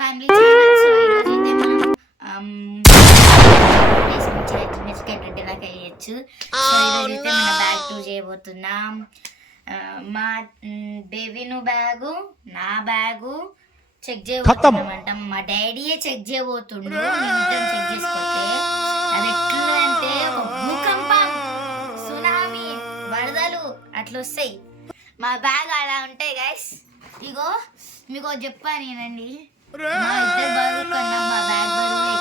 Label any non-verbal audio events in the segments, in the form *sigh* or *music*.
Family channel so ఈరోజు అయితే మనం ఆమ్, వేసుకొని మిస్కెట్ లాగా వేయచ్చు సో ఈరోజు అయితే మన బ్యాగ్ టూ చేయబోతున్నాం. ఆ, మా బేబీను బ్యాగు నా బ్యాగు చెక్ చేయబోతున్నామంట. మా డాడీయే చెక్ చేయబోతుండు. మేమిద్దరం చెక్ చేసుకోతే అది ఎట్లుందంటే ఒక భూకంపం సునామీ వరదలు అట్లా వస్తాయి మా బ్యాగ్ అలా ఉంటాయి గైస్ ఇగో మీకు చెప్పాను నేనండి మా ఇద్దరు బరువు కన్నా మా బ్యాగ్ బరువు.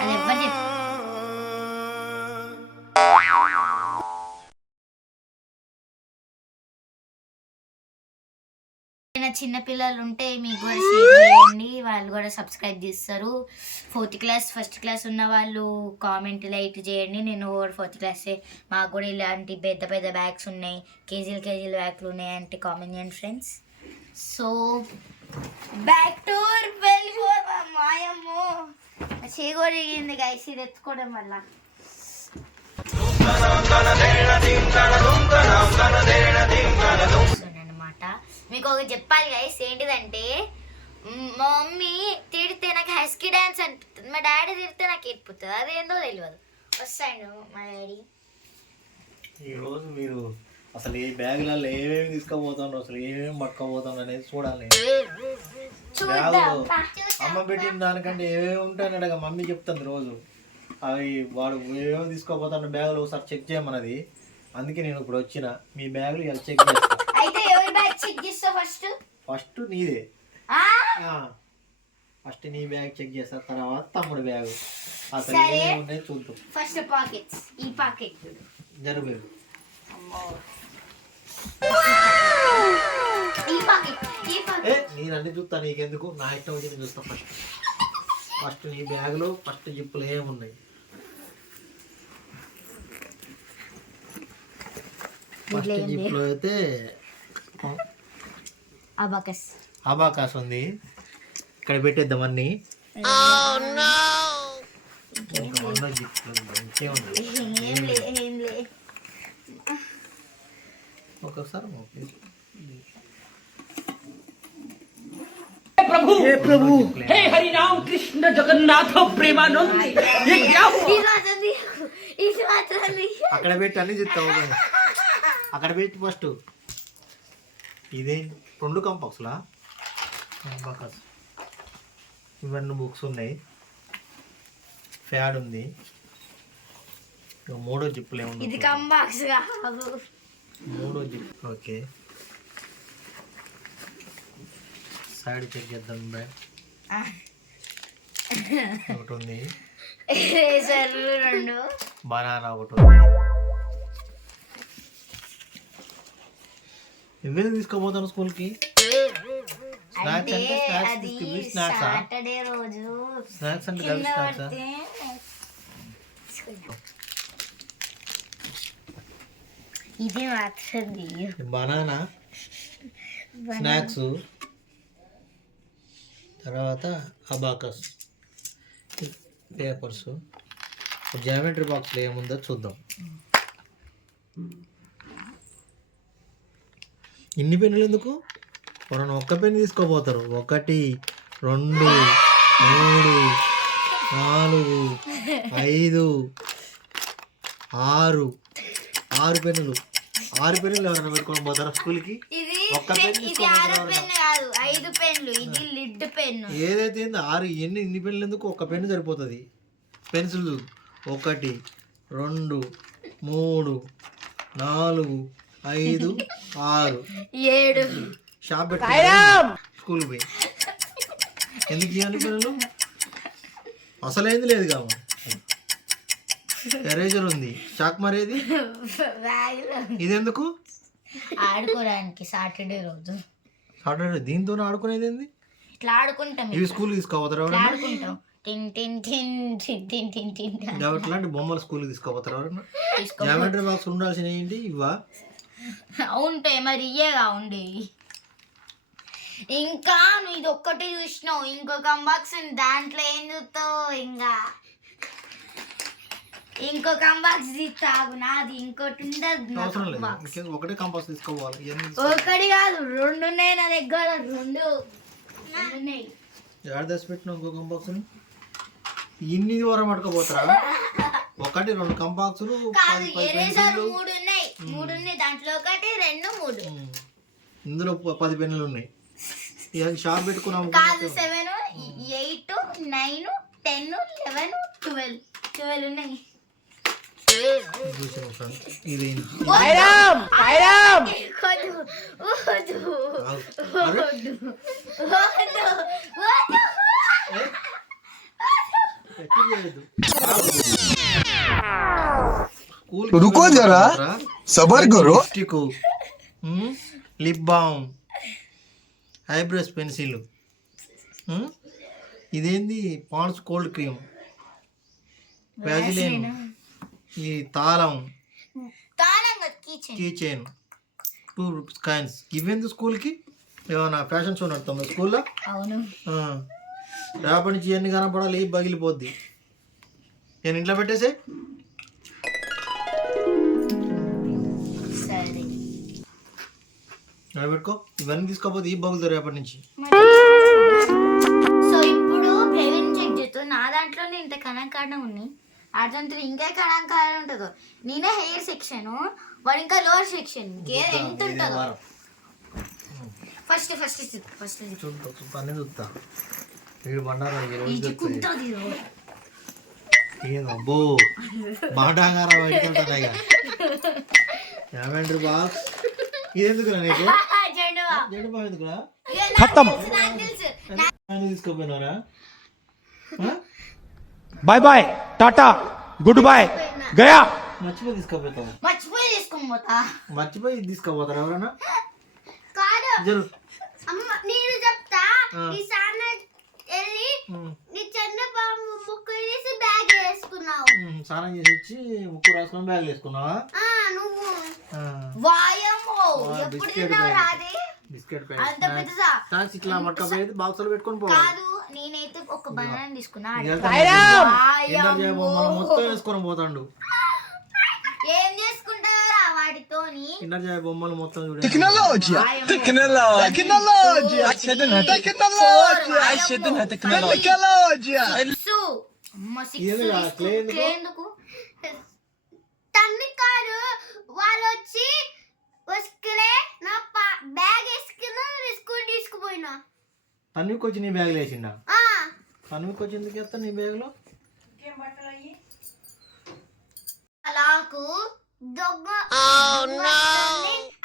అది చిన్నపిల్లలు చిన్న పిల్లలు ఉంటే మీకు కూడా షేర్ చేయండి వాళ్ళు కూడా సబ్స్క్రైబ్ చేస్తారు. ఫోర్త్ క్లాస్ ఫస్ట్ క్లాస్ ఉన్న వాళ్ళు కామెంట్ లైట్ చేయండి. నేను కూడా ఫోర్త్ క్లాసే మాకు కూడా ఇలాంటి పెద్ద పెద్ద బ్యాగ్స్ ఉన్నాయి. కేజీలు కేజీలు బ్యాగ్లు ఉన్నాయి అంటే కామెంట్ చేయండి ఫ్రెండ్స్ సో బ్యాక్ టూర్ వెళ్ళిపోదా మాయమ్మో చేగొరిగింది గైస్ ఇది ఎత్తుకోవడం వల్ల. అనమాట మీకు ఒకటి చెప్పాలి గైస్ ఏంటిదంటే మ్, మమ్మీ తిడితే నాకు హస్కీ డ్యాన్స్ అనిపిస్తుంది మా డాడీ తిడితే నాకు ఏడిపోతుంది అదేందో తెలియదు వస్తాడు మా డాడీ ఈరోజు మీరు అసలు ఏ బ్యాగులలో ఏమేమి తీసుకుపోతాను అసలు ఏమేమి పట్టుకోపోతాను అనేది చూడాలి. అమ్మ పెట్టిన దానికంటే ఏమేమి ఉంటాయని అడగ మమ్మీ చెప్తుంది రోజు. అవి వాడు ఏమేమి తీసుకోపోతాను బ్యాగులు ఒకసారి చెక్ చేయమన్నది. అందుకే నేను ఇప్పుడు వచ్చిన. మీ బ్యాగులు ఇలా చెక్ చేస్తా. అయితే ఎవరి బ్యాగ్ చెక్ చేస్తా ఫస్ట్ ఫస్ట్ నీదే. ఫస్ట్ నీ బ్యాగ్ చెక్ చేస్తా తర్వాత తమ్ముడు బ్యాగ్ అసలు సరే. చూద్దాం. ఫస్ట్ పాకెట్స్ ఈ పాకెట్ చూడు. జరు మీరు అమ్మో. ఈ పాకెట్ ఈ ఏ పాకెట్ నేను అన్ని చూస్తా నీకెందుకు? నా ఇష్టం వచ్చి నేను చూస్తా ఫస్ట్ ఫస్ట్ నీ బ్యాగులో ఫస్ట్ జిప్పులు ఏమున్నాయి? ఫస్ట్? జిప్లో అయితే అబాకస్ oh, ఉంది. ఇక్కడ प्रभु हे प्रभु हे हरि राम कृष्ण जगन्नाथ प्रेमानंद ये क्या हुआ इस बात नहीं अकड़ बैठ जितना होगा अकड़ बैठ फ़र्स्ट ఇదే రెండు కంపాక్స్లా కంపాక్స్ ఇవన్నీ బుక్స్ ఉన్నాయి. ఫ్యాడ్ ఉంది. మూడో జిప్పులు ఏముంది ఇది కంబాక్స్ కాదు. మూడో జిప్ ఓకే. సైడ్ చెక్ చేద్దాం బ్యాగ్ ఒకటి ఉంది. *laughs* రెండు. బనానా ఒకటి ఉంది. ఇవన్నీ తీసుకోపోతాను స్కూల్కి. స్నాక్స్ అంటే స్నాక్స్ అది తీసుకు స్నాక్సా సాటర్డే రోజు స్నాక్స్ అంటే కలిసి స్నాక్సా ఇది. బనానా? స్నాక్స్ తర్వాత అబాకస్. పేపర్స్ జామెట్రీ బాక్స్లో ఏముందో చూద్దాం. ఇన్ని పెన్నులు ఎందుకు? మనం ఒక్క పెన్ను తీసుకోపోతారు ఒకటి రెండు మూడు నాలుగు ఐదు ఆరు. ఆరు పెన్నులు. ఆరు పెన్నులు ఎవరైనా పెట్టుకొని పోతారా స్కూల్కి? ఒక్క పెన్ను ఏదైతే ఏందో ఆరు ఎన్ని ఇన్ని పెన్నులు ఎందుకు? ఒక పెన్ను సరిపోతుంది. పెన్సిల్ ఒకటి రెండు మూడు నాలుగు ఐదు ఆరు. ఏడు. షాప్ స్కూల్ పోయి. ఎందుకు చేయాలి పిల్లలు? అసలేంది లేదు కావు. ఎరేజర్ ఉంది. షాక్ మరేది? ఇది ఎందుకు ఆడుకోవడానికి సాటర్డే రోజు. సాటర్డే దీంతో ఆడుకునేది ఏంది? ఇట్లా ఆడుకుంటాం ఇవి స్కూల్ తీసుకోవతారు ఆడుకుంటాం. ఇట్లాంటి బొమ్మలు స్కూల్కి తీసుకోపోతారు జామెట్రీ బాక్స్ ఉండాల్సినవి ఏంటి? ఇవా ఉంటాయి మరి ఇయ్యేగా ఉండేవి ఇంకా నువ్వు ఇది ఒక్కటి చూసినావు ఇంకొక అంబాక్స్ ఉంది దాంట్లో ఏం చూస్తావు ఇంకా? ఇంకొక అంబాక్స్ తీస్తావు నాది ఇంకోటి ఉండదు. ఇంకే- ఒకటే కంపాస్ తీసుకోవాలి. ఒకటి కాదు రెండు ఉన్నాయి నా దగ్గర రెండు. ఉన్నాయి. దశ పెట్టిన ఇంకో కంబాక్స్ని ఇన్ని దూరం పట్టుకపోతారా? ఒకటి రెండు కంబాక్సులు మూడు ఉన్నాయి. మూడు ఉన్నాయి దాంట్లో ఒకటి రెండు మూడు. ఇందులో పది పెన్నులు ఉన్నాయి. ఇక షాప్ పెట్టుకున్నాము కాదు seven eight nine ten eleven twelve. Twelve ఉన్నాయి. ఇది అరే, వద్దు, వద్దు, వద్దు. ఎత్తి చేయొద్దు. స్కూల్ रुको जरा सबर करो lipstick lip balm eyebrows pencil ఇదేంది పాండ్స్ కోల్డ్ క్రీమ్ వ్యాజిలిన్ ఈ తాళం తాళం కాదు, keychain. Key chain two coins ఇవేంది స్కూల్కి ఏమైనా ఫ్యాషన్ షో నడుతుందా స్కూల్లో అవును రేపటి నుంచి ఎన్ని కనపడాలి పగిలిపోద్ది నేను ఇంట్లో పెట్టేసే పెట్టుకో ఇవన్నీ తీసుకోపోతే ఈ బగులుతారు రేపటి నుంచి. సో ఇప్పుడు ప్రవీణ్ చెక్ చేస్తూ నా దాంట్లోనే ఇంత కణంకారణం ఉన్నాయి అర్జంతులు ఇంకా కణంకారం ఉంటుందో. నేనే హెయిర్ సెక్షన్ వాడు ఇంకా లోవర్ సెక్షన్ ఎంత ఉంటుందో. ఫస్ట్ ఫస్ట్ ఫస్ట్ పని చూస్తా. వీడు బండారా అబ్బో బాటాగారా బయటకెళ్తాయి ఏమంటారు box *laughs* తీసుకోపోయినారా bye bye tata good boy Gaya. మర్చిపోయి తీసుకోపోతా మర్చిపోయి తీసుకోపోతా మర్చిపోయి తీసుకోపోతారు ఎవరన్నా? కాదు. జరు. నేను చెప్తా ఈ సాన ఎల్లి నీ చిన్న బాంబు ముక్కు బ్యాగ్ వేసుకున్నావు. స్నానం చేసి ముక్కు రాసుకొని బ్యాగ్ వేసుకున్నావా? నువ్వు. వాయు ఎప్పుడు పెట్టుకొని పోవాలి. కాదు మొత్తం వేసుకొని పోతాండు. బొమ్మలు మొత్తం టెక్నాలజీ ఎందుకు? తన్వికి వచ్చి నీ బ్యాగ్ వేసిండా? ఆ, తన్వికి వచ్చి ఎందుకు వేస్తా నీ బ్యాగ్లో అలాకు దొంగ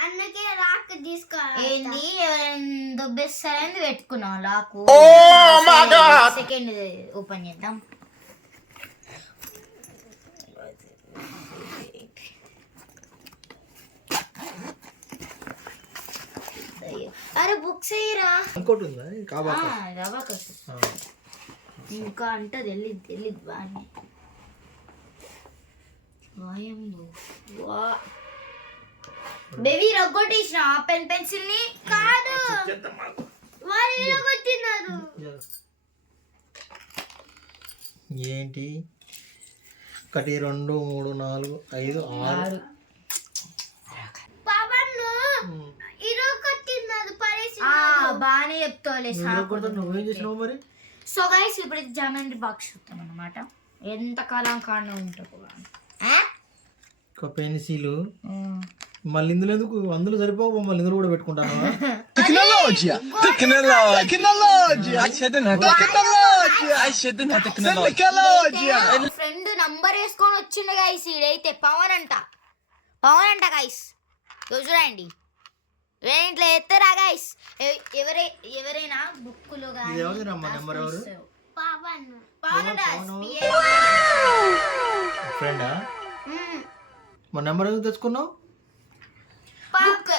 అన్నకే రాక తీసుకో ఏంది? ఎవరైనా దొబ్బేస్తారని పెట్టుకున్నావు? లాకు సెకండ్ ఓపెన్ చేద్దాం. అరే బుక్స్ అయ్యిరా ఇంకోటి ఉందా కాబా రవాకస్ ఇంకా అంటది వెళ్ళింది వెళ్ళింది బాగా వాయమ్మో వా. బేబీ రగ్గొట్టేసిన? పెన్ పెన్సిల్ని కాదు వారు ఇరగొట్టినారు ఏంటి? ఒకటి రెండు మూడు నాలుగు ఐదు ఆరు. పాపన్ను పడేసి బాగానే చెప్తావులే నువ్వేం మరి? సో గైస్ ఇప్పుడు జామెంట్రీ బాక్స్ చూస్తాం అనమాట ఎంత కాలం కాండ ఉంటుంది పెన్సిల్. మళ్ళీ ఇందులో ఎందుకు? అందులో సరిపోవు మళ్ళీ ఇందులో కూడా పెట్టుకుంటాను ఫ్రెండ్ నంబర్ వేసుకొని వచ్చిండు గైస్ ఈడైతే. పవన్ అంట. పవన్ అంట గైస్ రోజు రాయండి ఇట్లా ఎత్తరా గైస్ ఎవరై ఎవరైనా బుక్కులు ఇది ఎవరిది రమ్మ? నెంబర్ ఎవరు? పవన్ పవన్? పవన్ ఫ్రెండా మా నెంబర్ ఎందుకు తెచ్చుకున్నావు? బుక్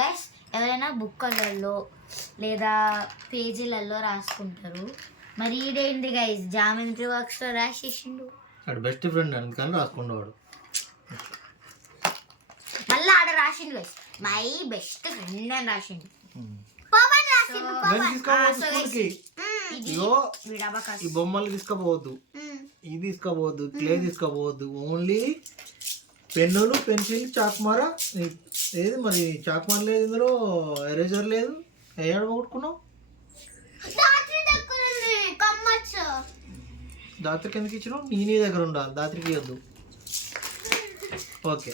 గైస్ ఎవరైనా బుక్కలలో లేదా పేజీలలో రాసుకుంటారు. మరి ఈడేంటి గైస్ జామెంట్రీ బాక్స్లో రాసేసిండు. వాడు బెస్ట్ ఫ్రెండ్ అందుకని రాసుకునేవాడు మళ్ళీ ఆడ రాసిండు గైస్ మై బెస్ట్ ఫ్రెండ్ అని రాసింది పవన్ రాసింది పవన్. తీసుకోపోవద్దు స్కూల్కి. ఇది ఈ బొమ్మలు తీసుకోపోవద్దు. ఇది తీసుకోపోవద్దు క్లే తీసుకోపోవద్దు. ఓన్లీ పెన్నులు పెన్సిల్ చాక్మార ఏది మరి చాక్మార లేదు ఇందులో ఎరేజర్ లేదు. ఎక్కడ పోగొట్టుకున్నావు? దాత్రి దగ్గర ఉన్నాయి, కమ్మచ్చు దాత్రికి ఎందుకు ఇచ్చినావు? నీ నీ దగ్గర ఉండాలి దాత్రికి ఇవ్వద్దు. ఓకే.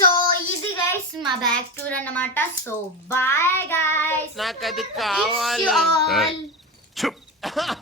సో ఇది గైస్ మా బ్యాక్ టూర్ అన్నమాట. సో బాయ్ గైస్ నాకు అది కావాలి. *laughs*